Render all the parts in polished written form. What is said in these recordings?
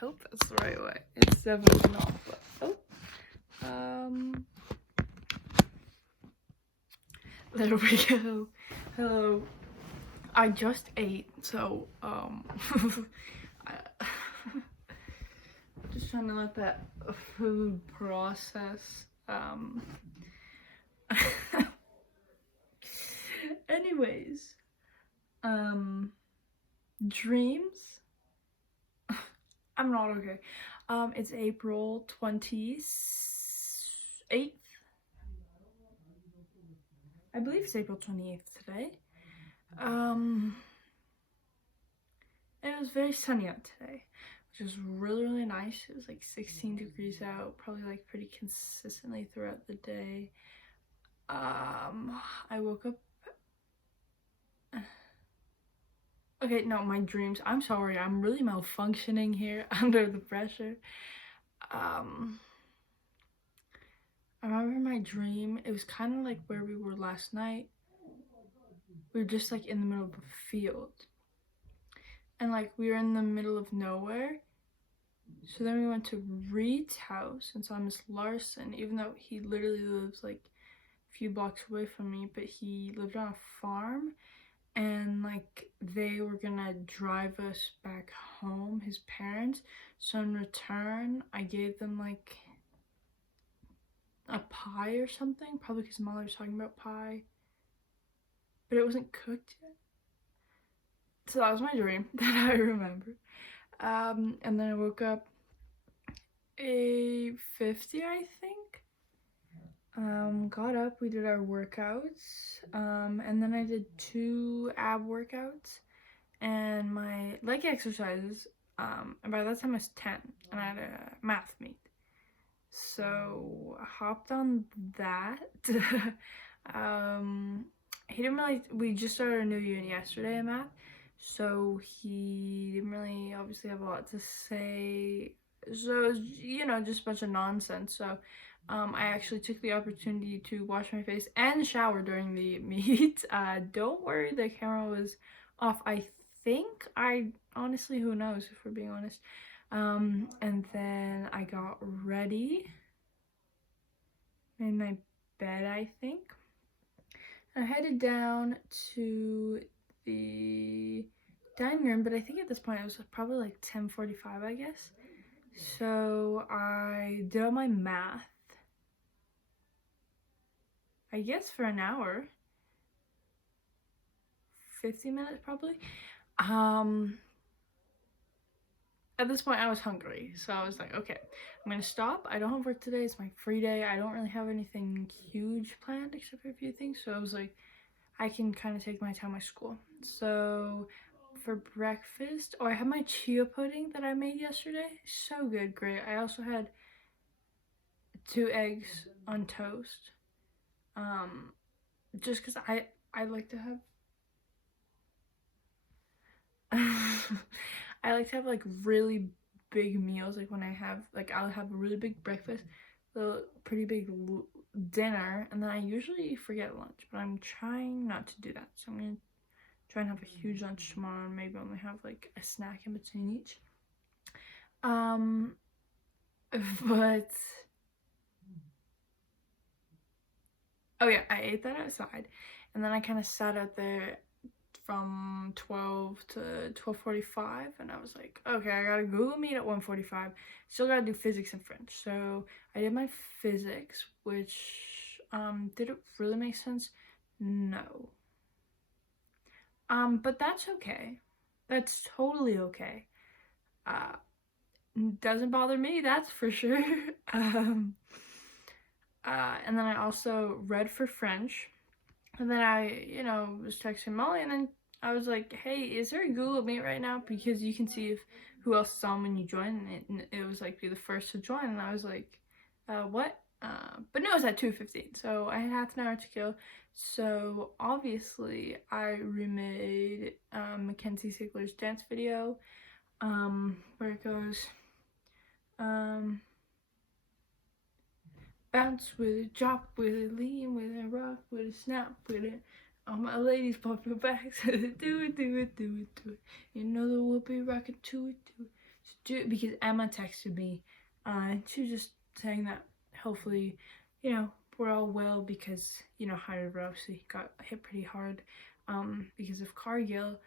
hope that's the right way. It's definitely not, but there we go. Hello. I just ate, so just trying to let that food process. Anyways, dreams. I'm not okay. It's April 28th. I believe it's April 28th today. It was very sunny out today, which was really, really nice. It was like 16 degrees out, probably like pretty consistently throughout the day. I woke up. Okay, no, my dreams. I'm sorry, I'm really malfunctioning here under the pressure. I remember my dream. It was kind of like where we were last night. We were just like in the middle of a field. And like we were in the middle of nowhere. So then we went to Reed's house and saw Miss Larson, even though he literally lives like a few blocks away from me, but he lived on a farm. And like they were gonna drive us back home, his parents. So in return, I gave them like a pie or something, probably because Molly was talking about pie, but it wasn't cooked yet. So that was my dream that I remember. And then I woke up 8:50, I think. Got up, we did our workouts, and then I did 2 ab workouts and my leg exercises, and by that time I was 10 and I had a math meet. So I hopped on that. He didn't really, we just started a new unit yesterday in math, so he didn't really obviously have a lot to say. So it was, you know, just a bunch of nonsense. So I actually took the opportunity to wash my face and shower during the meet. Don't worry, the camera was off. I think, honestly, who knows, if we're being honest. And then I got ready, made my bed, I think. I headed down to the dining room, but I think at this point it was probably like 10:45, I guess. So I did all my math, I guess for an hour, 50 minutes probably. At this point I was hungry, so I was like, okay, I'm gonna stop. I don't have work today, it's my free day. I don't really have anything huge planned except for a few things, so I was like, I can kind of take my time with school. So for breakfast, I had my chia pudding that I made yesterday. So good, great. I also had 2 eggs on toast, just because I like to have I like to have like really big meals. Like when I have, like, I'll have a really big breakfast, a pretty big dinner, and then I usually forget lunch, but I'm trying not to do that. So I'm gonna try and have a huge lunch tomorrow and maybe only have like a snack in between each. But oh yeah, I ate that outside, and then I kind of sat out there from 12 to 12:45, and I was like, okay, I got a Google Meet at 1:45. Still gotta do physics and French. So I did my physics, which did it really make sense? No. But that's okay. That's totally okay. Doesn't bother me, that's for sure. And then I also read for French. And then I, you know, was texting Molly, and then I was like, hey, is there a Google Meet right now? Because you can see if who else is on when you join. And it was like, be the first to join. And I was like, what? But no, it was at 2:15. So I had half an hour to kill. So obviously I remade Mackenzie Sigler's dance video, where it goes, bounce with it, drop with it, lean with it, rock with it, snap with it. All my ladies pop your backs. Do it, do it, do it, do it. You know that we'll be rocking to it, do it. because Emma texted me, she was just saying that hopefully, we're all well because, High River obviously got hit pretty hard because of Cargill.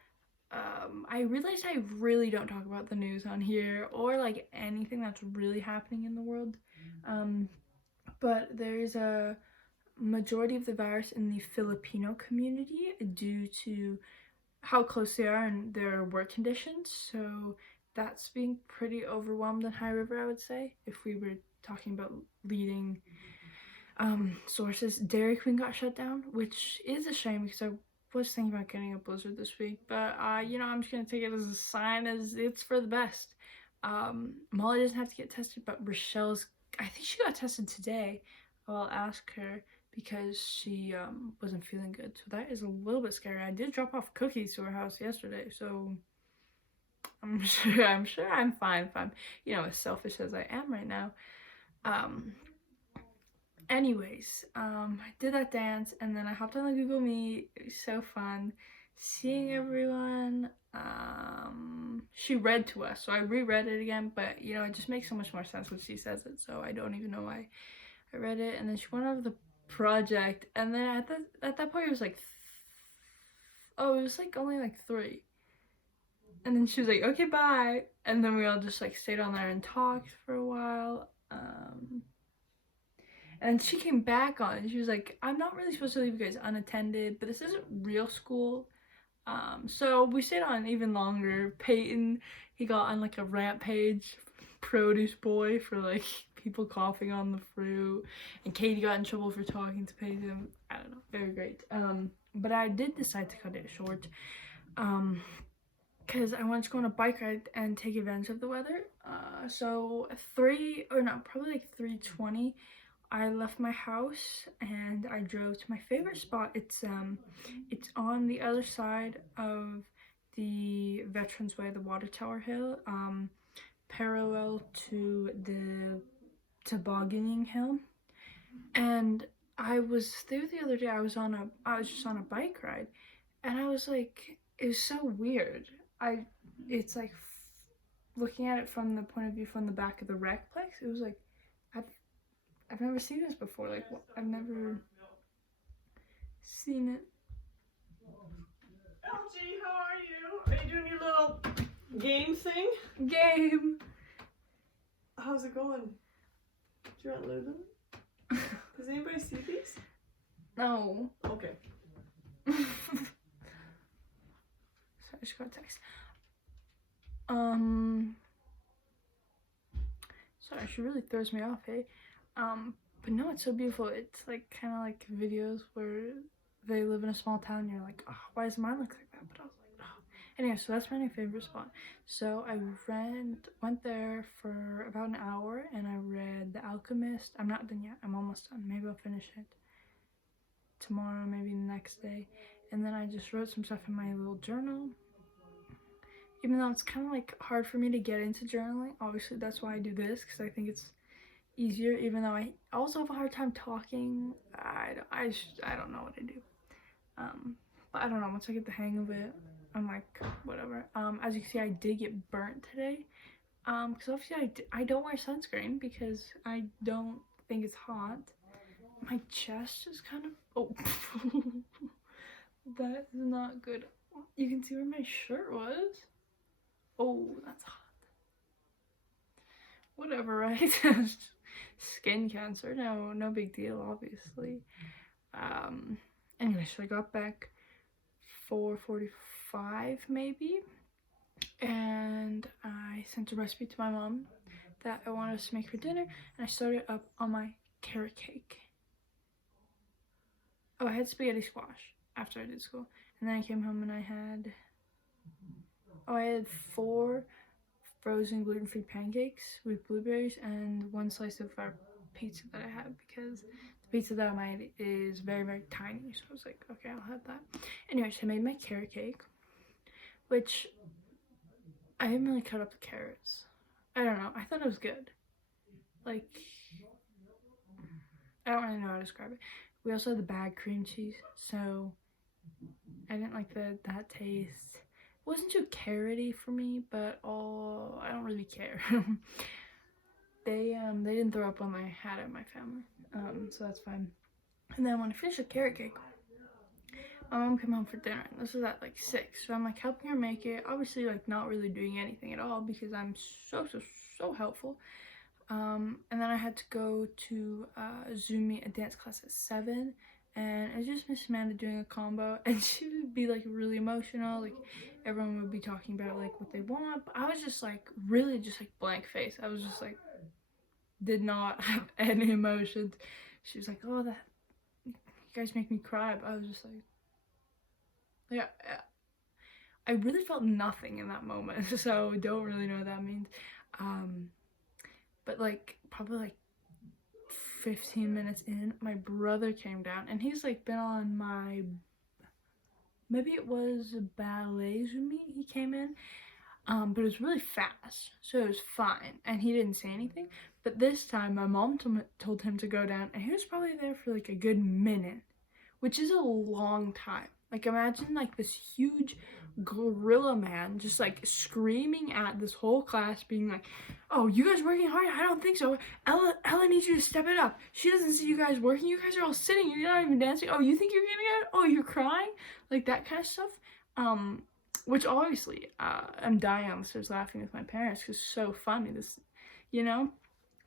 I realized I really don't talk about the news on here or like anything that's really happening in the world. But there's a majority of the virus in the Filipino community due to how close they are and their work conditions. So that's being pretty overwhelmed in High River, I would say, if we were talking about leading sources. Dairy Queen got shut down, which is a shame because I was thinking about getting a blizzard this week, but I'm just gonna take it as a sign as it's for the best. Molly doesn't have to get tested, but Rochelle's, I think she got tested today. I'll ask her because she wasn't feeling good, so that is a little bit scary. I did drop off cookies to her house yesterday, so I'm sure I'm fine if I'm, as selfish as I am right now. Anyways, I did that dance and then I hopped on the Google Meet. It was so fun seeing everyone. She read to us, so I reread it again, but it just makes so much more sense when she says it, so I don't even know why I read it. And then she went over the project, and then at that point it was like only like 3, and then she was like, okay, bye, and then we all just like stayed on there and talked for a while. And she came back on and she was like, I'm not really supposed to leave you guys unattended, but this isn't real school. So we stayed on even longer. Peyton, he got on like a rampage, produce boy, for like people coughing on the fruit. And Katie got in trouble for talking to Peyton. I don't know, very great. But I did decide to cut it short. Because I wanted to go on a bike ride and take advantage of the weather. So probably like 3:20. I left my house and I drove to my favorite spot. It's on the other side of the Veterans Way, the Water Tower Hill, parallel to the tobogganing hill. And I was there the other day. I was just on a bike ride, and I was like, it was so weird. It's like looking at it from the point of view from the back of the Recplex. It was like, I've never seen this before. Like, I've never seen it. LG, how are you? Are you doing your little game thing? Game. How's it going? Do you want Leuven? Does anybody see these? No. Okay. Sorry, I just got a text. Sorry, she really throws me off, hey? But no, it's so beautiful. It's like kind of like videos where they live in a small town and you're like, oh, why does mine look like that? But I was like, oh. Anyway, so that's my new favorite spot. So I went there for about an hour and I read The Alchemist. I'm not done yet. I'm almost done. Maybe I'll finish it tomorrow, maybe the next day. And then I just wrote some stuff in my little journal. Even though it's kind of like hard for me to get into journaling. Obviously, that's why I do this, because I think it's easier, even though I also have a hard time talking. I don't know what I do. But I don't know, once I get the hang of it, I'm like, whatever. As you can see, I did get burnt today. Because obviously I don't wear sunscreen because I don't think it's hot. My chest is kind of, oh, that is not good. You can see where my shirt was. Oh, that's hot. Whatever, right? Skin cancer, no big deal, obviously. Anyway, so I got back 4:45 maybe, and I sent a recipe to my mom that I wanted us to make for dinner, and I started up on my carrot cake. Oh, I had spaghetti squash after I did school, and then I came home and I had 4 frozen gluten-free pancakes with blueberries and 1 slice of our pizza that I had, because the pizza that I made is very, very tiny, so I was like, okay, I'll have that. Anyways, I made my carrot cake, which I didn't really cut up the carrots. I don't know, I thought it was good. Like, I don't really know how to describe it. We also had the bag cream cheese, so I didn't like that taste. wasn't too carroty for me, but I don't really care. They didn't throw up when I had it in my family, so that's fine. And then when I finished the carrot cake, my mom came home for dinner, and this was at like 6. So I'm like helping her make it. Obviously, like not really doing anything at all because I'm so helpful. And then I had to go to Zoom meet a dance class at 7, and it's just Miss Amanda doing a combo, and she would be like really emotional, like everyone would be talking about like what they want, but I was just like really just like blank face. I was just like did not have any emotions. She was like, oh, that you guys make me cry, but I was just like, yeah, I really felt nothing in that moment, so don't really know what that means. But like probably like 15 minutes in, my brother came down, and he's like been on my, maybe it was a ballet Zoom meet he came in, but it was really fast, so it was fine, and he didn't say anything. But this time my mom told him to go down, and he was probably there for like a good minute, which is a long time. Like imagine like this huge gorilla man just like screaming at this whole class, being like, oh, you guys working hard? I don't think so. Ella needs you to step it up. She doesn't see you guys working. You guys are all sitting, you're not even dancing. Oh, you think you're getting it? Oh, you're crying? Like that kind of stuff. Which obviously I'm dying on the stairs laughing with my parents because it's so funny, this, you know.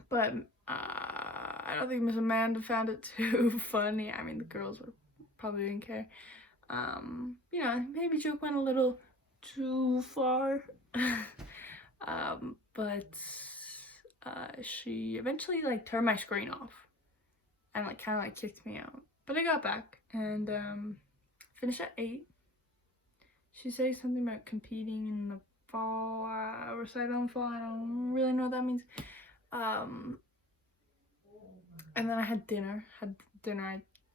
But I don't think Miss Amanda found it too funny. I mean, the girls were probably didn't care. You know, maybe joke went a little too far. But she eventually like turned my screen off and like kind of like kicked me out. But I got back and finished at 8. She said something about competing in the fall, recital in fall. I don't really know what that means. And then I had dinner. I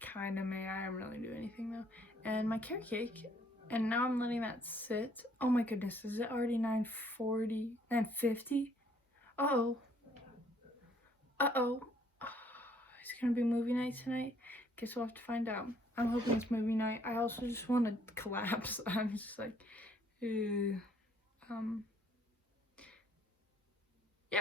kind of made. I didn't really do anything though. And my carrot cake. And now I'm letting that sit. Oh my goodness, is it already 9:40? 9:50? Uh-oh. Uh-oh. Is it gonna be movie night tonight? Guess we'll have to find out. I'm hoping it's movie night. I also just want to collapse. I'm just like, yeah,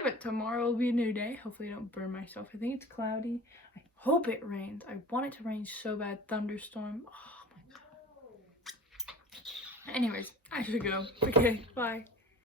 but tomorrow will be a new day. Hopefully I don't burn myself. I think it's cloudy. I hope it rains. I want it to rain so bad. Thunderstorm. Oh my god. Anyways, I should go. Okay, bye.